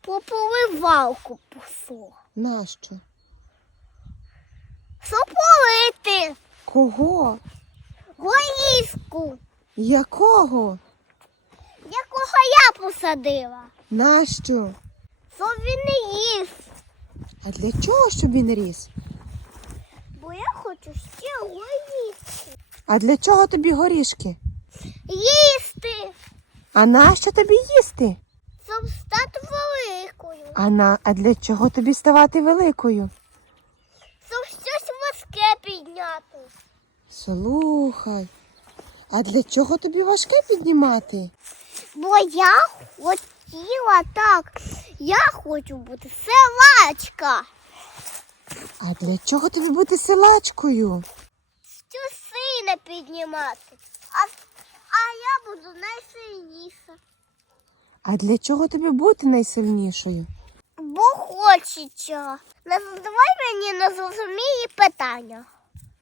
поповивалку посу. Нащо? Сополити Кого? горіску, Якого? якого я посадила. Нащо? То він не їсть, А для чого щоб він ріс? бо я хочу ще горіску. А для чого тобі горішки? Їсти, А нащо тобі їсти? щоб стати великою, А, для чого тобі ставати великою? щоб щось важке підняти. Слухай. А для чого тобі важке піднімати? Бо я хотіла так. Я хочу бути силачка. А для чого тобі бути силачкою? Що сильно піднімати. А, а я буду найсильніша. А для чого тобі бути найсильнішою? Хочеться. Не задавай мені незрозумілі питання.